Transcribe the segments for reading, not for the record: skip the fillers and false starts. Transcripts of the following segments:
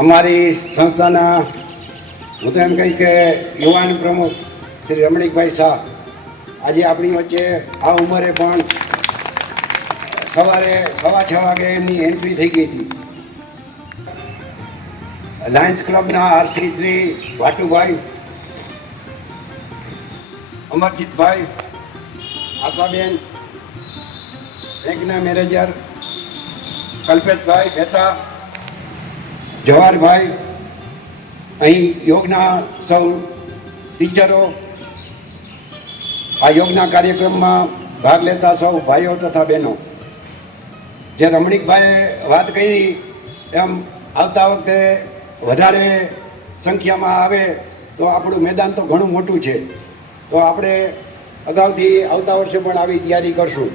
અમારી સંસ્થાના હું તો એમ કહીશ કે યુવાન પ્રમુખ શ્રી રમણીકભાઈ શાહ આજે આપણી વચ્ચે આ ઉંમરે પણ સવારે 6:15 વાગે એમની એન્ટ્રી થઈ ગઈ હતી. લાયન્સ ક્લબના આરસી શ્રી વાટુભાઈ, અમરજીતભાઈ, આશાબેન, બેંકના મેનેજર કલ્પેશભાઈ મહેતા, જવાહરભાઈ, અહીં યોગના સૌ ટીચરો, આ યોગના કાર્યક્રમમાં ભાગ લેતા સૌ ભાઈઓ તથા બહેનો, જે રમણીકભાઈએ વાત કરી એમ આવતા વખતે વધારે સંખ્યામાં આવે તો આપણું મેદાન તો ઘણું મોટું છે, તો આપણે અગાઉથી આવતા વર્ષે પણ આવી તૈયારી કરશું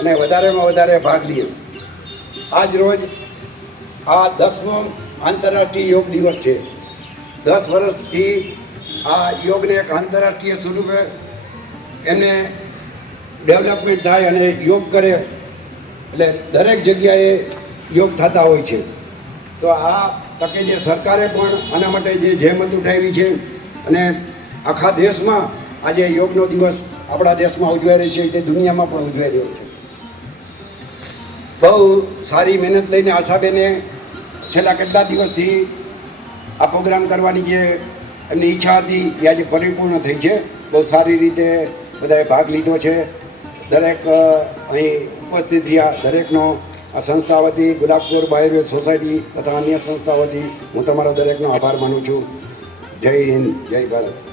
અને વધારેમાં વધારે ભાગ લઈએ. આજ રોજ આ 10મો આંતરરાષ્ટ્રીય યોગ દિવસ છે. 10 વર્ષથી આ યોગને એક આંતરરાષ્ટ્રીય સ્વરૂપે એને ડેવલપમેન્ટ થાય અને યોગ કરે એટલે દરેક જગ્યાએ યોગ થતા હોય છે. તો આ તકે જે સરકારે પણ આના માટે જે જહેમત ઉઠાવી છે અને આખા દેશમાં આજે યોગનો દિવસ આપણા દેશમાં ઉજવાઈ રહ્યો છે, તે દુનિયામાં પણ ઉજવાઈ રહ્યો છે. બહુ સારી મહેનત લઈને આશાબેને છેલ્લા કેટલા દિવસથી આ પ્રોગ્રામ કરવાની જે એમની ઈચ્છા હતી એ આજે પરિપૂર્ણ થઈ છે. બહુ સારી રીતે બધાએ ભાગ લીધો છે. દરેક અહીં ઉપસ્થિત રહ્યા દરેકનો આ સંસ્થા વતી, ગુલાબપુર બાયોવેદ સોસાયટી તથા અન્ય સંસ્થા વતી હું તમારો દરેકનો આભાર માનું છું. જય હિન્દ, જય ભારત.